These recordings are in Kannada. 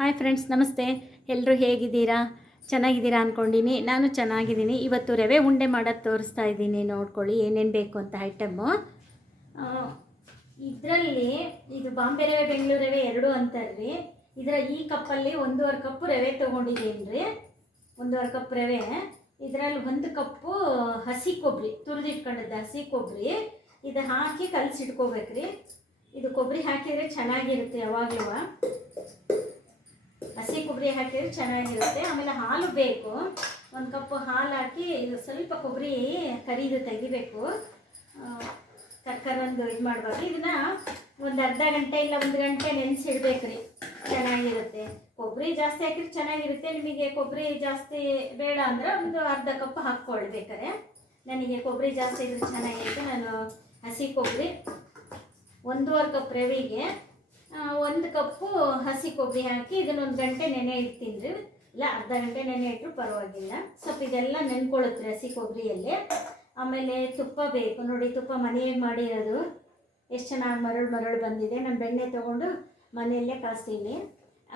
ಹಾಯ್ ಫ್ರೆಂಡ್ಸ್, ನಮಸ್ತೆ. ಎಲ್ಲರೂ ಹೇಗಿದ್ದೀರಾ? ಚೆನ್ನಾಗಿದ್ದೀರಾ ಅಂದ್ಕೊಂಡಿನಿ. ನಾನು ಚೆನ್ನಾಗಿದ್ದೀನಿ. ಇವತ್ತು ರವೆ ಉಂಡೆ ಮಾಡೋದು ತೋರಿಸ್ತಾ ಇದ್ದೀನಿ. ನೋಡ್ಕೊಳ್ಳಿ ಏನೇನು ಬೇಕು ಅಂತ ಐಟಮ್ಮು. ಇದರಲ್ಲಿ ಇದು ಬಾಂಬೆ ರವೆ, ಬೆಂಗಳೂರು ರವೆ ಎರಡೂ ಅಂತಾರ್ರಿ. ಇದರ ಈ ಕಪ್ಪಲ್ಲಿ 1.5 ಕಪ್ಪು ರವೆ ತೊಗೊಂಡಿದ್ದೀನಿ ರೀ. 1.5 ಕಪ್ ರವೆ. ಇದರಲ್ಲಿ 1 ಕಪ್ಪು ಹಸಿ ಕೊಬ್ಬರಿ, ತುರಿದಿಟ್ಕೊಂಡಿದ್ದೆ ಹಸಿ ಕೊಬ್ಬರಿ. ಇದು ಹಾಕಿ ಕಲಸಿಟ್ಕೋಬೇಕ್ರಿ. ಇದು ಕೊಬ್ಬರಿ ಹಾಕಿದರೆ ಚೆನ್ನಾಗಿರುತ್ತೆ. ಯಾವಾಗಲೂ ಹಸಿ ಕೊಬ್ಬರಿ ಹಾಕಿದ್ರೆ ಚೆನ್ನಾಗಿರುತ್ತೆ. ಆಮೇಲೆ ಹಾಲು ಬೇಕು. 1 ಕಪ್ ಹಾಲು ಹಾಕಿ ಇದು ಸ್ವಲ್ಪ ಕೊಬ್ಬರಿ ಕರಿದು ತೆಗಿಬೇಕು. ಕರ್ಕರೊಂದು ಇದು ಮಾಡಬಾರ್ದು. ಇದನ್ನು ಒಂದು ಅರ್ಧ ಗಂಟೆ ಇಲ್ಲ 1 ಗಂಟೆ ನೆನೆಸಿಡ್ಬೇಕ್ರಿ. ಚೆನ್ನಾಗಿರುತ್ತೆ. ಕೊಬ್ಬರಿ ಜಾಸ್ತಿ ಹಾಕಿದ್ರೆ ಚೆನ್ನಾಗಿರುತ್ತೆ. ನಿಮಗೆ ಕೊಬ್ಬರಿ ಜಾಸ್ತಿ ಬೇಡ ಅಂದರೆ ಒಂದು ಅರ್ಧ ಕಪ್ ಹಾಕ್ಕೊಳ್ಬೇಕಾರೆ. ನನಗೆ ಕೊಬ್ಬರಿ ಜಾಸ್ತಿ ಇದ್ರೆ ಚೆನ್ನಾಗಿರುತ್ತೆ. ನಾನು ಹಸಿ ಕೊಬ್ಬರಿ 1.5 ಕಪ್ ರವೆಗೆ 1 ಕಪ್ಪು ಹಸಿ ಕೊಬ್ಬರಿ ಹಾಕಿ ಇದನ್ನು 1 ಗಂಟೆ ನೆನೆ ಇಡ್ತೀನಿ ರೀ. ಇಲ್ಲ ಅರ್ಧ ಗಂಟೆ ನೆನೆ ಇಟ್ಟರು ಪರವಾಗಿಲ್ಲ. ಸ್ವಲ್ಪ ಇದೆಲ್ಲ ನೆನ್ಕೊಳ್ಳುತ್ತೆ ಹಸಿ ಕೊಬ್ಬರಿಯಲ್ಲಿ. ಆಮೇಲೆ ತುಪ್ಪ ಬೇಕು. ನೋಡಿ, ತುಪ್ಪ ಮನೆಯಾಗಿ ಮಾಡಿರೋದು ಎಷ್ಟು ಚೆನ್ನಾಗಿ ಮರಳು ಬಂದಿದೆ. ನಾನು ಬೆಣ್ಣೆ ತೊಗೊಂಡು ಮನೆಯಲ್ಲೇ ಕಾಸ್ತೀನಿ.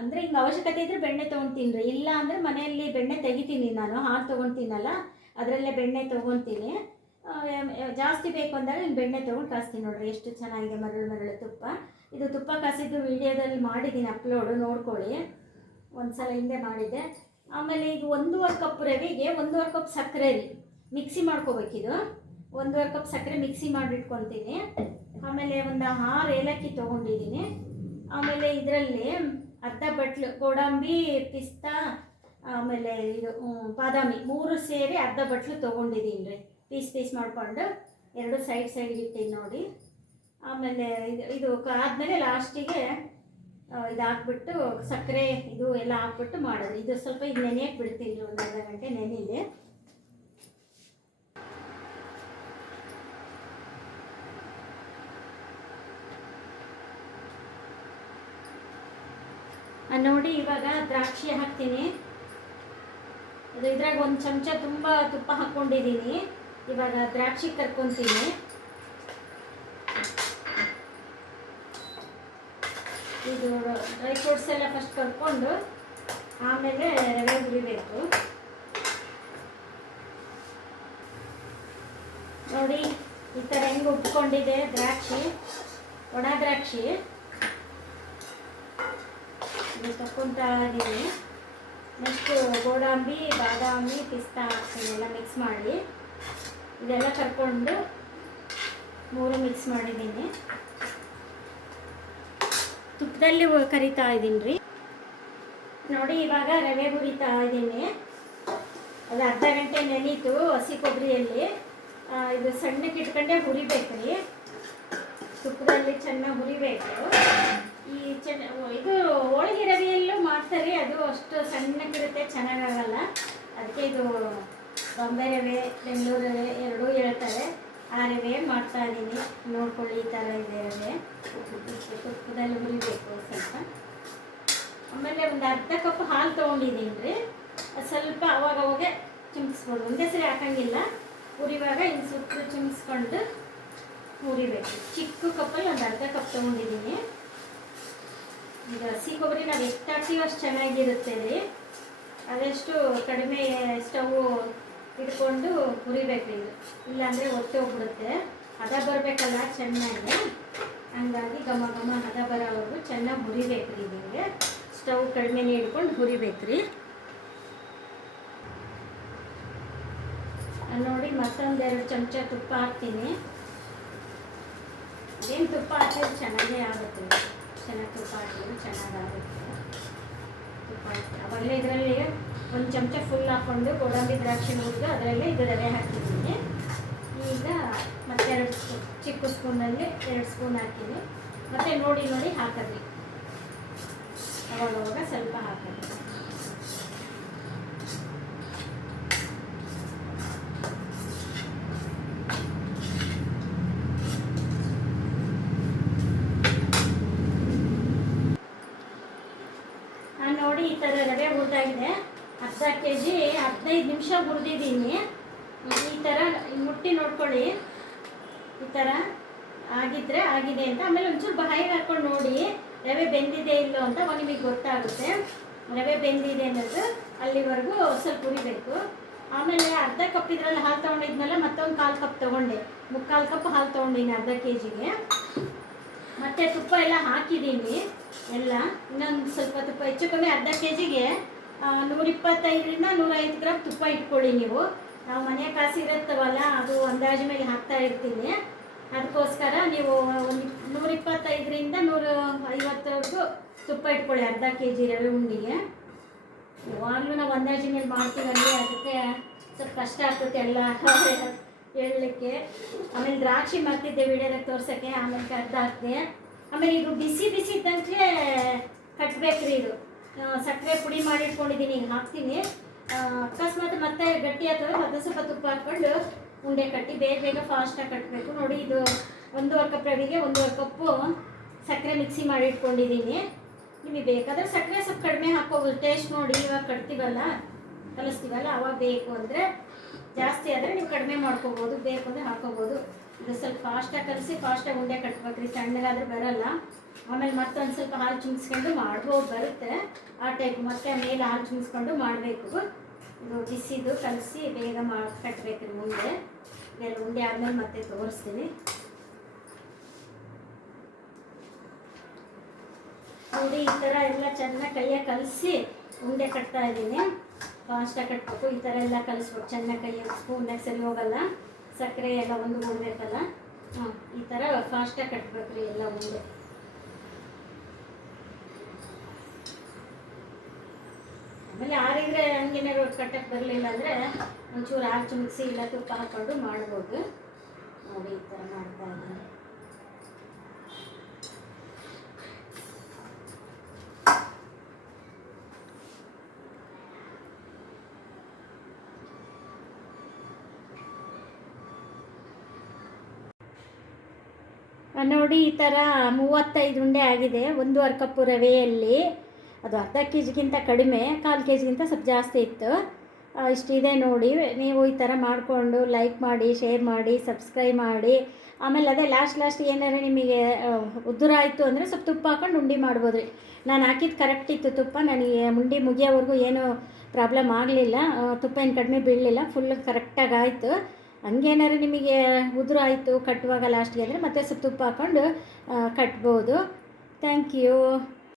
ಅಂದರೆ ಹಿಂಗೆ ಅವಶ್ಯಕತೆ ಇದ್ದರೆ ಬೆಣ್ಣೆ ತೊಗೊತೀನಿ ರೀ. ಇಲ್ಲ ಅಂದರೆ ಮನೆಯಲ್ಲಿ ಬೆಣ್ಣೆ ತೆಗಿತೀನಿ. ನಾನು ಹಾಲು ತೊಗೊತೀನಲ್ಲ, ಅದರಲ್ಲೇ ಬೆಣ್ಣೆ ತೊಗೊತೀನಿ. ಜಾಸ್ತಿ ಬೇಕು ಅಂದಾಗ ಹಿಂಗೆ ಬೆಣ್ಣೆ ತೊಗೊಂಡು ಕಾಸ್ತೀನಿ. ನೋಡಿರಿ ಎಷ್ಟು ಚೆನ್ನಾಗಿದೆ ಮರಳು ತುಪ್ಪ. ಇದು ತುಪ್ಪ ಕಾಸಿದ್ದು ವೀಡಿಯೋದಲ್ಲಿ ಮಾಡಿದ್ದೀನಿ, ಅಪ್ಲೋಡು ನೋಡ್ಕೊಳ್ಳಿ. ಒಂದು ಸಲ ಹಿಂದೆ ಮಾಡಿದ್ದೆ. ಆಮೇಲೆ ಇದು 1.5 ಕಪ್ ರವೆಗೆ 1.5 ಕಪ್ ಸಕ್ಕರೆ ರೀ. ಮಿಕ್ಸಿ ಮಾಡ್ಕೋಬೇಕಿದು. 1.5 ಕಪ್ ಸಕ್ಕರೆ ಮಿಕ್ಸಿ ಮಾಡಿಟ್ಕೊತೀನಿ. ಆಮೇಲೆ ಒಂದು 6 ಏಲಕ್ಕಿ ತೊಗೊಂಡಿದ್ದೀನಿ. ಆಮೇಲೆ ಇದರಲ್ಲಿ ಅರ್ಧ ಬಟ್ಲು ಗೋಡಂಬಿ, ಪಿಸ್ತಾ, ಆಮೇಲೆ ಇದು ಬಾದಾಮಿ 3 ಸೇರಿ ಅರ್ಧ ಬಟ್ಲು ತೊಗೊಂಡಿದ್ದೀನಿ ರೀ. ಪೀಸ್ ಮಾಡಿಕೊಂಡು 2 ಸೈಡ್ ಇಟ್ಟಿನಿ ನೋಡಿ. ಆಮೇಲೆ ಇದು ಆದಮೇಲೆ ಲಾಸ್ಟಿಗೆ ಇದು ಹಾಕ್ಬಿಟ್ಟು ಸಕ್ಕರೆ ಇದು ಎಲ್ಲ ಹಾಕ್ಬಿಟ್ಟು ಮಾಡೋದು. ಇದು ಸ್ವಲ್ಪ ಇದು ನೆನೆಯಕ್ಕೆ ಬಿಡ್ತೀನಿ ಒಂದು ಅರ್ಧ ಗಂಟೆ ನೆನೆಯಿದೆ. ನೋಡಿ, ಇವಾಗ ದ್ರಾಕ್ಷಿ ಹಾಕ್ತೀನಿ. ಅದು ಇದ್ರಾಗ 1 ಚಮಚ ತುಂಬ ತುಪ್ಪ ಹಾಕ್ಕೊಂಡಿದ್ದೀನಿ. ಇವಾಗ ದ್ರಾಕ್ಷಿ ಕರ್ಕೊತೀನಿ. ಇದು ಡ್ರೈ ಫ್ರೂಟ್ಸ್ ಎಲ್ಲ ಫಸ್ಟ್ ಕರ್ಕೊಂಡು ಆಮೇಲೆ ರವೆ ಹುರಿಬೇಕು. ನೋಡಿ ಈ ಥರ ಹೆಂಗೆ ಉಟ್ಕೊಂಡಿದೆ ದ್ರಾಕ್ಷಿ, ಒಣ ದ್ರಾಕ್ಷಿ. ಇದು ತಕ್ಕೊತಾ ಇದ್ದೀನಿ. ನೆಕ್ಸ್ಟು ಗೋಡಂಬಿ, ಬಾದಾಮಿ, ಪಿಸ್ತಾ ಇದೆಲ್ಲ ಮಿಕ್ಸ್ ಮಾಡಿ ಇದೆಲ್ಲ ಕರ್ಕೊಂಡು 3 ಮಿಕ್ಸ್ ಮಾಡಿದ್ದೀನಿ. ತುಪ್ಪದಲ್ಲಿ ಕರಿತಾ ಇದ್ದೀನಿ ರೀ. ನೋಡಿ, ಇವಾಗ ರವೆ ಹುರಿತಾ ಇದ್ದೀನಿ. ಅದು ಅರ್ಧ ಗಂಟೆ ನೆನೀತು ಹಸಿ ಕೊಬ್ಬರಿಯಲ್ಲಿ. ಇದು ಸಣ್ಣಕ್ಕೆ ಇಟ್ಕೊಂಡೆ ಹುರಿಬೇಕು ರೀ. ತುಪ್ಪದಲ್ಲಿ ಚೆನ್ನಾಗಿ ಹುರಿಬೇಕು. ಈ ಇದು ಹೋಳಿಗೆ ರವೆಯಲ್ಲೂ ಮಾಡ್ತಾರೆ, ಅದು ಅಷ್ಟು ಸಣ್ಣಕ್ಕಿರುತ್ತೆ, ಚೆನ್ನಾಗಾಗಲ್ಲ. ಅದಕ್ಕೆ ಇದು ಬಾಂಬೆ ರವೆ, ಬೆಂಗಳೂರು ರವೆ ಎರಡೂ ಹೇಳ್ತಾರೆ. ಆ ರವೆ ಮಾಡ್ತಾ ಇದ್ದೀನಿ. ನೋಡ್ಕೊಳ್ಳಿ, ಈ ಥರ ಇದೆ ರವೆ. ತುಪ್ಪದಲ್ಲಿ ಹುರಿಬೇಕು ಸ್ವಲ್ಪ. ಆಮೇಲೆ ಒಂದು ಅರ್ಧ ಕಪ್ ಹಾಲು ತೊಗೊಂಡಿದ್ದೀನಿ ರೀ. ಸ್ವಲ್ಪ ಅವಾಗ ಚಿಮ್ಸ್ಬೋದು, ಒಂದೇ ಸರಿ ಹಾಕಂಗಿಲ್ಲ. ಹುರಿವಾಗ ಇನ್ನು ಸುತ್ತಲೂ ಚಿಮ್ಸ್ಕೊಂಡು ಹುರಿಬೇಕು. ಚಿಕ್ಕ ಕಪ್ಪಲ್ಲಿ ಒಂದು ಅರ್ಧ ಕಪ್ ತೊಗೊಂಡಿದ್ದೀನಿ. ಈಗ ಹಸಿ ಕೊಬ್ಬರಿ ನಾವು ಎಷ್ಟು ಹಾಕ್ತೀವೋ ಅಷ್ಟು ಚೆನ್ನಾಗಿರುತ್ತೆ ರೀ. ಅದೆಷ್ಟು ಕಡಿಮೆ ಸ್ಟವ್ ಇಟ್ಕೊಂಡು ಹುರಿಬೇಕು ಇದು. ಇಲ್ಲಾಂದರೆ ಒತ್ತೆ ಹೋಗ್ಬಿಡುತ್ತೆ. ಹದ ಬರಬೇಕಲ್ಲ ಚೆನ್ನಾಗಿ. ಹಂಗಾಗಿ ಘಮ ಹದ ಬರೋವರೆಗೂ ಚೆನ್ನಾಗಿ ಹುರಿಬೇಕು ರೀ. ನಿಮಗೆ ಸ್ಟವ್ ಕಡಿಮೆನೇ ಇಟ್ಕೊಂಡು ಹುರಿಬೇಕು ರೀ. ನೋಡಿ, ಮತ್ತೊಂದು 2 ಚಮಚ ತುಪ್ಪ ಹಾಕ್ತೀನಿ. ಅದೇನು ತುಪ್ಪ ಹಾಕಿದ್ರೆ ಚೆನ್ನಾಗೇ ಆಗುತ್ತೆ. ಚೆನ್ನಾಗಿ ತುಪ್ಪ ಹಾಕಿದ್ರೆ ಚೆನ್ನಾಗಾಗುತ್ತೆ. ತುಪ್ಪ ಹಾಕಿ ಆವಾಗಲೇ ಇದರಲ್ಲಿ 1 ಚಮಚ ಫುಲ್ ಹಾಕ್ಕೊಂಡು ಗೋಡಂಬಿ, ದ್ರಾಕ್ಷಿ ಹುರಿದು ಅದರಲ್ಲೇ ಇದು ರವೆ ಹಾಕಿದ್ದೀನಿ. ಈಗ ಮತ್ತೆ 2 ಸ್ಪೂನ್, ಚಿಕ್ಕ ಸ್ಪೂನಲ್ಲಿ 2 ಸ್ಪೂನ್ ಹಾಕಿದ್ದೀನಿ. ಮತ್ತು ನೋಡಿ ಹಾಕಿದ್ವಿ. ಅವಾಗ ಸ್ವಲ್ಪ ಹಾಕಿದ್ವಿ. ನೋಡಿ, ಈ ಥರ ರವೆ ಹುರಿದಾಗಿದೆ. ಅರ್ಧ kg 15 ನಿಮಿಷ ಹುರಿದಿದ್ದೀನಿ. ಈ ಥರ ಮುಟ್ಟಿ ನೋಡ್ಕೊಳ್ಳಿ. ಈ ಥರ ಆಗಿದ್ರೆ ಆಗಿದೆ ಅಂತ. ಆಮೇಲೆ ಒಂಚೂರು ಬಾಯಿಗೆ ಹಾಕ್ಕೊಂಡು ನೋಡಿ. ರವೆ ಬೆಂದಿದೆ ಇಲ್ಲೋ ಅಂತ ನಿಮಗೆ ಗೊತ್ತಾಗುತ್ತೆ. ರವೆ ಬೆಂದಿದೆ ಅನ್ನೋದು ಅಲ್ಲಿವರೆಗೂ ಸ್ವಲ್ಪ ಹುರಿಬೇಕು. ಆಮೇಲೆ ಅರ್ಧ ಕಪ್ ಇದರಲ್ಲಿ ಹಾಲು ತೊಗೊಂಡಿದ್ಮೇಲೆ ಮತ್ತೊಂದು 1/4 ಕಪ್ ತೊಗೊಂಡೆ, 3/4 ಕಪ್ ಹಾಲು ತೊಗೊಂಡಿನಿ ಅರ್ಧ kgಗೆ. ಮತ್ತು ತುಪ್ಪ ಎಲ್ಲ ಹಾಕಿದ್ದೀನಿ ಎಲ್ಲ. ಇನ್ನೊಂದು ಸ್ವಲ್ಪ ತುಪ್ಪ ಹೆಚ್ಚು ಕಮ್ಮಿ ಅರ್ಧ kgಗೆ 125ರಿಂದ 105 ಗ್ರಾಮ್ ತುಪ್ಪ ಇಟ್ಕೊಳ್ಳಿ ನೀವು. ನಾವು ಮನೆ ಕಾಸಿರುತ್ತವಲ್ಲ ಅದು ಅಂದಾಜು ಮೇಲೆ ಹಾಕ್ತಾ ಇರ್ತೀನಿ. ಅದಕ್ಕೋಸ್ಕರ ನೀವು ಒಂದು 125ರಿಂದ 150ವರೆಗೂ ತುಪ್ಪ ಇಟ್ಕೊಳ್ಳಿ ಅರ್ಧ kg ರವೆ ಉಂಡಿಗೆ. ಯಾವಾಗಲೂ ನಾವು ಅಂದಾಜು ಮೇಲೆ ಮಾಡ್ತೀವಲ್ಲಿ, ಅದಕ್ಕೆ ಸ್ವಲ್ಪ ಕಷ್ಟ ಆಗ್ತದೆ ಎಲ್ಲ ಹೇಳಲಿಕ್ಕೆ. ಆಮೇಲೆ ದ್ರಾಕ್ಷಿ ಮಾಡ್ತಿದ್ದೆ ವಿಡಿಯೋದಾಗ ತೋರ್ಸೋಕ್ಕೆ, ಆಮೇಲೆ ಕಡ್ದು ಹಾಕಿದೆ. ಆಮೇಲೆ ಇದು ಬಿಸಿ ಬಿಸಿ ಇದ್ದಂಗೆ ಕಟ್ಟಬೇಕ್ರಿ. ಇದು ಸಕ್ಕರೆ ಪುಡಿ ಮಾಡಿ ಇಟ್ಕೊಂಡಿದ್ದೀನಿ, ಈಗ ಹಾಕ್ತೀನಿ. ಅಕಸ್ಮಾತ್ ಮತ್ತೆ ಗಟ್ಟಿ ಆಗ್ತದೆ, ಮತ್ತೆ ಸ್ವಲ್ಪ ತುಪ್ಪ ಹಾಕ್ಕೊಂಡು ಉಂಡೆ ಕಟ್ಟಿ ಬೇಗ ಬೇಗ ಫಾಸ್ಟಾಗಿ ಕಟ್ಟಬೇಕು. ನೋಡಿ, ಇದು 1.5 ಕಪ್ ರವೆಗೆ 1.5 ಕಪ್ಪು ಸಕ್ಕರೆ ಮಿಕ್ಸಿ ಮಾಡಿ ಇಟ್ಕೊಂಡಿದ್ದೀನಿ. ನಿಮಗೆ ಬೇಕಾದರೆ ಸಕ್ಕರೆ ಸ್ವಲ್ಪ ಕಡಿಮೆ ಹಾಕ್ಕೋಬೋದು, ಟೇಸ್ಟ್ ನೋಡಿ. ಇವಾಗ ಕಟ್ತೀವಲ್ಲ, ಕಲಿಸ್ತೀವಲ್ಲ, ಅವಾಗ ಬೇಕು ಅಂದರೆ ಜಾಸ್ತಿ ಆದರೆ ನೀವು ಕಡಿಮೆ ಮಾಡ್ಕೋಬೋದು, ಬೇಕು ಅಂದರೆ ಹಾಕ್ಕೋಬೋದು. ಇದು ಸ್ವಲ್ಪ ಫಾಸ್ಟಾಗಿ ಕಲಿಸಿ ಫಾಸ್ಟಾಗಿ ಉಂಡೆ ಕಟ್ಬೇಕ್ರಿ, ಸಣ್ಣಗಾದ್ರೆ ಬರಲ್ಲ. ಆಮೇಲೆ ಮತ್ತೊಂದು ಸ್ವಲ್ಪ ಹಾಲು ಚುಮ್ಸ್ಕೊಂಡು ಮಾಡ್ಬೋದು, ಬರುತ್ತೆ ಆ ಟೈಪ್. ಮತ್ತೆ ಮೇಲೆ ಹಾಲು ಚುಮ್ಸ್ಕೊಂಡು ಮಾಡಬೇಕು. ಇದು ಬಿಸಿದು ಕಲಸಿ ಬೇಗ ಕಟ್ಟಬೇಕ್ರಿ ಉಂಡೆ. ಬೇರೆ ಉಂಡೆ ಆದಮೇಲೆ ಮತ್ತೆ ತೋರಿಸ್ತೀನಿ ನೋಡಿ. ಈ ಥರ ಎಲ್ಲ ಚೆನ್ನಾಗಿ ಕೈಯಾಗ ಕಲಸಿ ಉಂಡೆ ಕಟ್ತಾ ಇದ್ದೀನಿ. ಫಾಸ್ಟಾಗಿ ಕಟ್ಟಬೇಕು, ಈ ಥರ ಎಲ್ಲ ಕಲಿಸ್ಬೇಕು ಚೆನ್ನಾಗಿ. ಕೈಯಾಗ ಸ್ಪೂನ್ನಾಗ ಸರಿ ಹೋಗಲ್ಲ, ಸಕ್ಕರೆ ಎಲ್ಲ ಒಂದು ಹೋಗ್ಬೇಕಲ್ಲ. ಈ ಥರ ಫಾಸ್ಟಾಗಿ ಕಟ್ಬೇಕ್ರಿ ಎಲ್ಲ ಉಂಡೆ. ಆಮೇಲೆ ಆರಿದ್ರೆ ಹಂಗೇನಾದ್ರು ಕಟ್ಟಕ್ಕೆ ಬರಲಿಲ್ಲ ಅಂದರೆ ಒಂಚೂರು ಹಾಲು ಚುಮ್ಸಿ ಇಲ್ಲ ತುಪ್ಪ ಹಾಕ್ಕೊಂಡು ಮಾಡ್ಬೋದು. ನೋಡಿ, ಈ ಥರ ಮಾಡ್ತಾ ಇದ್ದೀನಿ. ನೋಡಿ, ಈ ಥರ 35 ಉಂಡೆ ಆಗಿದೆ 1.5 ಕಪ್ಪು ರವೆಯಲ್ಲಿ. ಅದು ಅರ್ಧ kgಗಿಂತ ಕಡಿಮೆ, 1/4 kgಗಿಂತ ಸ್ವಲ್ಪ ಜಾಸ್ತಿ ಇತ್ತು. ಇಷ್ಟಿದೆ ನೋಡಿ. ನೀವು ಈ ಥರ ಮಾಡಿಕೊಂಡು ಲೈಕ್ ಮಾಡಿ, ಶೇರ್ ಮಾಡಿ, ಸಬ್ಸ್ಕ್ರೈಬ್ ಮಾಡಿ. ಆಮೇಲೆ ಅದೇ ಲಾಸ್ಟ್ ಏನಾರು ನಿಮಗೆ ಉದುರ ಆಯಿತು ಅಂದರೆ ಸ್ವಲ್ಪ ತುಪ್ಪ ಹಾಕೊಂಡು ಉಂಡೆ ಮಾಡ್ಬೋದು ರೀ. ನಾನು ಹಾಕಿದ್ದು ಕರೆಕ್ಟ್ ಇತ್ತು ತುಪ್ಪ, ನನಗೆ ಉಂಡೆ ಮುಗಿಯೋವರೆಗೂ ಏನೂ ಪ್ರಾಬ್ಲಮ್ ಆಗಲಿಲ್ಲ. ತುಪ್ಪ ಏನು ಕಡಿಮೆ ಬೀಳಲಿಲ್ಲ, ಫುಲ್ ಕರೆಕ್ಟಾಗಿ ಆಯಿತು. ಹಂಗೇನಾರು ನಿಮಗೆ ಉದುರು ಆಯಿತು ಕಟ್ಟುವಾಗ ಲಾಸ್ಟ್ಗೆ ಅಂದರೆ ಮತ್ತೆ ಸ್ವಲ್ಪ ತುಪ್ಪ ಹಾಕ್ಕೊಂಡು ಕಟ್ಬೋದು. Thank you.